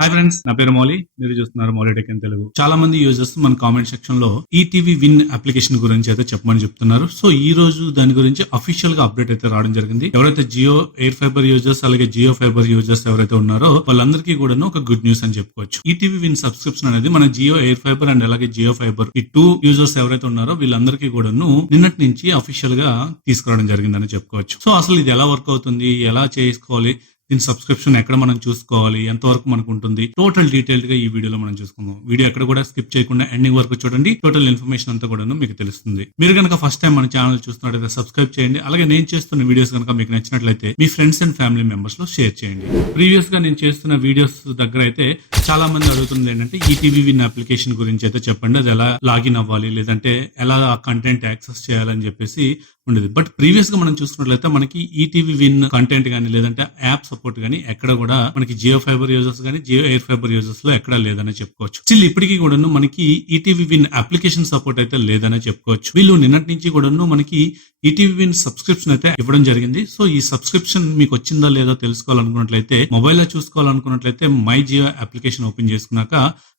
Hi friends, నా పేరు మౌలి. మీరు చూస్తున్నారు మౌలి టెక్ ఇన్ తెలుగు. చాలా మంది యూజర్స్ మన కామెంట్ సెక్షన్ లో ఈటీవీ విన్ అప్లికేషన్ గురించి అయితే చెప్పమని చెప్తున్నారు. సో ఈ రోజు దాని గురించి అఫీషియల్ గా అప్డేట్ అయితే రావడం జరిగింది. ఎవరైతే జియో ఎయిర్ ఫైబర్ యూజర్స్ అలాగే జియో ఫైబర్ యూజర్స్ ఎవరైతే ఉన్నారో వాళ్ళందరికీ కూడా ఒక గుడ్ న్యూస్ అని చెప్పుకోవచ్చు. ఈటీవీ విన్ సబ్స్క్రిప్షన్ అనేది మన జియో ఎయిర్ ఫైబర్ అండ్ అలాగే జియో ఫైబర్ ఈ టూ యూజర్స్ ఎవరైతే ఉన్నారో వీళ్ళందరికీ కూడా నిన్నటి నుంచి అఫీషియల్ గా తీసుకురావడం జరిగిందని చెప్పుకోవచ్చు. సో అసలు ఇది ఎలా వర్క్ అవుతుంది, ఎలా చేసుకోవాలి, దీని సబ్స్క్రిప్షన్ ఎక్కడ మనం చూసుకోవాలి, ఎంతవరకు మనకు ఉంటుంది, టోటల్ డీటెయిల్డ్ గా ఈ వీడియోలో మనం చూసుకుందాం. వీడియో ఎక్కడ కూడా స్కిప్ చేయకుండా ఎండింగ్ వరకు చూడండి. టోటల్ ఇన్ఫర్మేషన్ అంతా కూడా మీకు తెలుస్తుంది. మీరు కనుక ఫస్ట్ టైం మన ఛానల్ చూస్తున్నట్లయితే సబ్స్క్రైబ్ చేయండి. అలాగే నేను చేస్తున్న వీడియోస్ కనుక మీకు నచ్చినట్లయితే మీ ఫ్రెండ్స్ అండ్ ఫ్యామిలీ మెంబర్స్ లో షేర్ చేయండి. ప్రీవియస్ గా నేను చేస్తున్న వీడియోస్ దగ్గర అయితే చాలా మంది అడుగుతుంది ఏంటంటే ఈటీవీ విన్ అప్లికేషన్ గురించి అయితే చెప్పండి, అది ఎలా లాగిన్ అవ్వాలి, లేదంటే ఎలా ఆ కంటెంట్ యాక్సెస్ చేయాలని చెప్పేసి ఉండేది. బట్ ప్రీవియస్ గా మనం చూసుకున్నట్లయితే మనకి ఈటీవీ విన్ కంటెంట్ గానీ లేదంటే యాప్ సపోర్ట్ గానీ ఎక్కడ కూడా మనకి జియో ఫైబర్ యూజర్స్ గానీ జియో ఎయిర్ ఫైబర్ యూజర్స్ లో ఎక్కడా లేదని చెప్పుకోవచ్చు. స్టిల్ ఇప్పటికీ కూడాను మనకి ఈటీవీ విన్ అప్లికేషన్ సపోర్ట్ అయితే లేదని చెప్పుకోవచ్చు. వీళ్ళు నిన్నటి నుంచి కూడాను మనకి ఈటీవీ విన్ సబ్స్క్రిప్షన్ అయితే ఇవ్వడం జరిగింది. సో ఈ సబ్స్క్రిప్షన్ మీకు వచ్చిందా లేదో తెలుసుకోవాలనుకున్నట్లయితే, మొబైల్ లో చూసుకోవాలనుకున్నట్లయితే మై జియో అప్లికేషన్ ఓపెన్ చేసుకున్నాక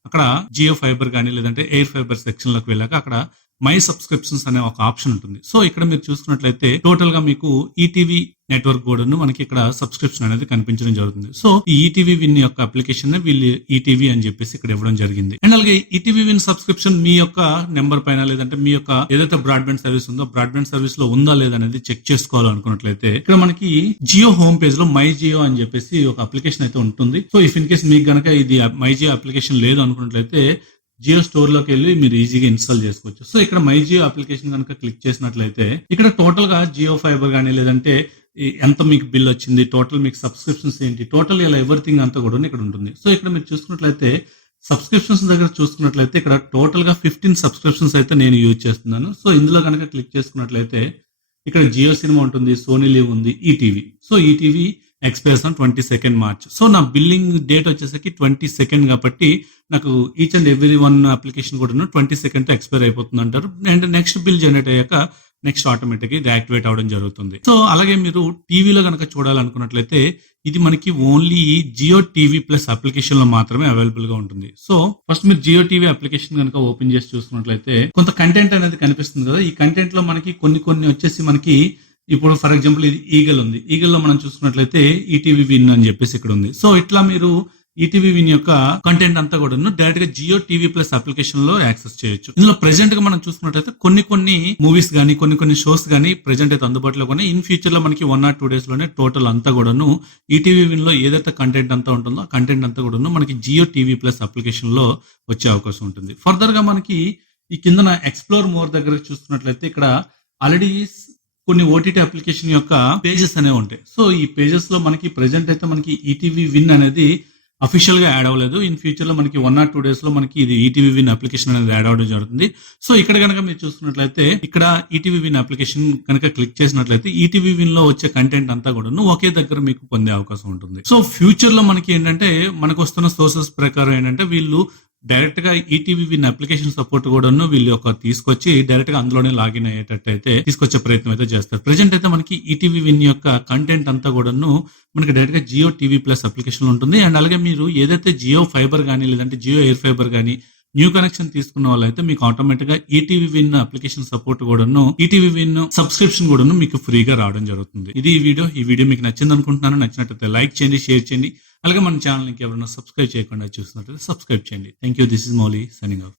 అక్కడ జియో ఫైబర్ గానీ లేదంటే ఎయిర్ ఫైబర్ సెక్షన్ లోకి వెళ్ళాక అక్కడ మై సబ్స్క్రిప్షన్స్ అనే ఒక ఆప్షన్ ఉంటుంది. సో ఇక్కడ మీరు చూసుకున్నట్లయితే టోటల్ గా మీకు ఈటీవీ నెట్వర్క్ కూడాను మనకి ఇక్కడ సబ్స్క్రిప్షన్ అనేది కనిపించడం జరుగుతుంది. సో ఈ ఈటీవీ విన్ యొక్క అప్లికేషన్ వీళ్ళు ఈటీవీ అని చెప్పేసి ఇక్కడ ఇవ్వడం జరిగింది. అండ్ అలాగే ఈటీవీ విన్ సబ్స్క్రిప్షన్ మీ యొక్క నెంబర్ పైన లేదంటే మీ యొక్క ఏదైతే బ్రాడ్బ్యాండ్ సర్వీస్ ఉందో బ్రాడ్బ్యాండ్ సర్వీస్ లో ఉందా లేదనేది చెక్ చేసుకోవాలనుకున్నట్లయితే ఇక్కడ మనకి జియో హోమ్ పేజ్ లో మై జియో అని చెప్పేసి ఒక అప్లికేషన్ అయితే ఉంటుంది. సో ఇఫ్ ఇన్ కేస్ మీకు గనక ఇది మై జియో అప్లికేషన్ లేదు అనుకున్నట్లయితే జియో స్టోర్ లోకి వెళ్ళి మీరు ఈజీగా ఇన్స్టాల్ చేసుకోవచ్చు. సో ఇక్కడ మై జియో అప్లికేషన్ కనుక క్లిక్ చేసినట్లయితే ఇక్కడ టోటల్ గా జియో ఫైబర్ గానీ లేదంటే ఎంత మీకు బిల్ వచ్చింది, టోటల్ మీకు సబ్స్క్రిప్షన్స్ ఏంటి, టోటల్ ఇలా ఎవ్రీథింగ్ అంతా కూడా ఇక్కడ ఉంటుంది. సో ఇక్కడ మీరు చూసుకున్నట్లయితే సబ్స్క్రిప్షన్స్ దగ్గర చూసుకున్నట్లయితే ఇక్కడ టోటల్ గా 15 సబ్స్క్రిప్షన్స్ అయితే నేను యూజ్ చేస్తున్నాను. సో ఇందులో కనుక క్లిక్ చేసుకున్నట్లయితే ఇక్కడ జియో సినిమా ఉంటుంది, సోనీ లివ్ ఉంది, ETV. So ETV expires on 22 March. So నా బిల్లింగ్ డేట్ వచ్చేసరికి 22 కాబట్టి నాకు each and every one application కూడా 22 ఎక్స్పైర్ అయిపోతుంది అంటారు. అండ్ నెక్స్ట్ బిల్ జనరేట్ అయ్యాక నెక్స్ట్ ఆటోమేటిక్ గా యాక్టివేట్ అవడం జరుగుతుంది. సో అలాగే మీరు టీవీలో కనుక చూడాలనుకున్నట్లయితే ఇది మనకి only Jio TV plus application లో మాత్రమే అవైలబుల్ గా ఉంటుంది. సో ఫస్ట్ మీరు జియో టీవీ అప్లికేషన్ కనుక ఓపెన్ చేసి చూసుకున్నట్లయితే కొంత కంటెంట్ అనేది కనిపిస్తుంది కదా. ఈ కంటెంట్ లో మనకి కొన్ని వచ్చేసి మనకి ఇప్పుడు ఫర్ ఎగ్జాంపుల్ ఇది ఈగల్ ఉంది. ఈగల్ లో మనం చూసుకున్నట్లయితే ఈటీవీ విన్ అని చెప్పేసి ఇక్కడ ఉంది. సో ఇట్లా మీరు ఈటీవీ విన్ యొక్క కంటెంట్ అంతా కూడా డైరెక్ట్ గా జియో టీవీ ప్లస్ అప్లికేషన్ లో యాక్సెస్ చేయొచ్చు. ఇందులో ప్రెజెంట్ గా మనం చూసుకున్నట్లయితే కొన్ని మూవీస్ గానీ కొన్ని షోస్ గానీ ప్రెజెంట్ అయితే అందుబాటులో ఉన్నాయి. ఇన్ ఫ్యూచర్ లో మనకి 1 or 2 days లోనే టోటల్ అంతా కూడాను ఈటీవీ విన్ లో ఏదైతే కంటెంట్ అంతా ఉంటుందో ఆ కంటెంట్ అంతా కూడాను మనకి జియో టీవీ ప్లస్ అప్లికేషన్ లో వచ్చే అవకాశం ఉంటుంది. ఫర్దర్ గా మనకి ఈ కింద ఎక్స్ప్లోర్ మోర్ దగ్గర చూసుకున్నట్లయితే ఇక్కడ ఆల్రెడీ కొన్ని ఓటీటీ అప్లికేషన్ యొక్క పేజెస్ అనేవి ఉంటాయి. సో ఈ పేజెస్ లో మనకి ప్రెజెంట్ అయితే మనకి ఈటీవీ విన్ అనేది అఫీషియల్ గా యాడ్ అవ్వలేదు. ఇన్ ఫ్యూచర్ లో మనకి 1 or 2 days లో మనకి ఇది ఈటీవీ విన్ అప్లికేషన్ అనేది యాడ్ అవడం జరుగుతుంది. సో ఇక్కడ కనుక మీరు చూసుకున్నట్లయితే ఇక్కడ ఈటీవీ విన్ అప్లికేషన్ కనుక క్లిక్ చేసినట్లయితే ఈటీవీ విన్ లో వచ్చే కంటెంట్ అంతా కూడా ఒకే దగ్గర మీకు పొందే అవకాశం ఉంటుంది. సో ఫ్యూచర్ లో మనకి ఏంటంటే మనకు వస్తున్న సోర్సెస్ ప్రకారం ఏంటంటే వీళ్ళు డైరెక్ట్ గా ఈటీవీ విన్ అప్లికేషన్ సపోర్ట్ కూడా వీళ్ళు ఒక తీసుకొచ్చి డైరెక్ట్ గా అందులోనే లాగిన్ అయ్యేటట్టు అయితే తీసుకొచ్చే ప్రయత్నం అయితే చేస్తారు. ప్రెజెంట్ అయితే మనకి ఈటీవీ విన్ యొక్క కంటెంట్ అంతా కూడా మనకి డైరెక్ట్ గా జియో టీవీ ప్లస్ అప్లికేషన్ ఉంటుంది. అండ్ అలాగే మీరు ఏదైతే జియో ఫైబర్ గానీ లేదంటే జియో ఎయిర్ ఫైబర్ గానీ న్యూ కనెక్షన్ తీసుకున్న వాళ్ళైతే మీకు ఆటోమేటిక్ గా ఈటీవీ విన్ అప్లికేషన్ సపోర్ట్ కూడాను ఈటీవీ విన్ సబ్స్క్రిప్షన్ కూడాను మీకు ఫ్రీగా రావడం జరుగుతుంది. ఇది ఈ వీడియో మీకు నచ్చింది అనుకుంటున్నాను. నచ్చినట్లయితే లైక్ చేయండి, షేర్ చేయండి. అలాగే మన ఛానల్ ఎవరైనా సబ్స్క్రైబ్ చేయకుండా చూస్తున్నట్లయితే సబ్స్క్రైబ్ చేయండి. Thank you. This is Mouli signing off.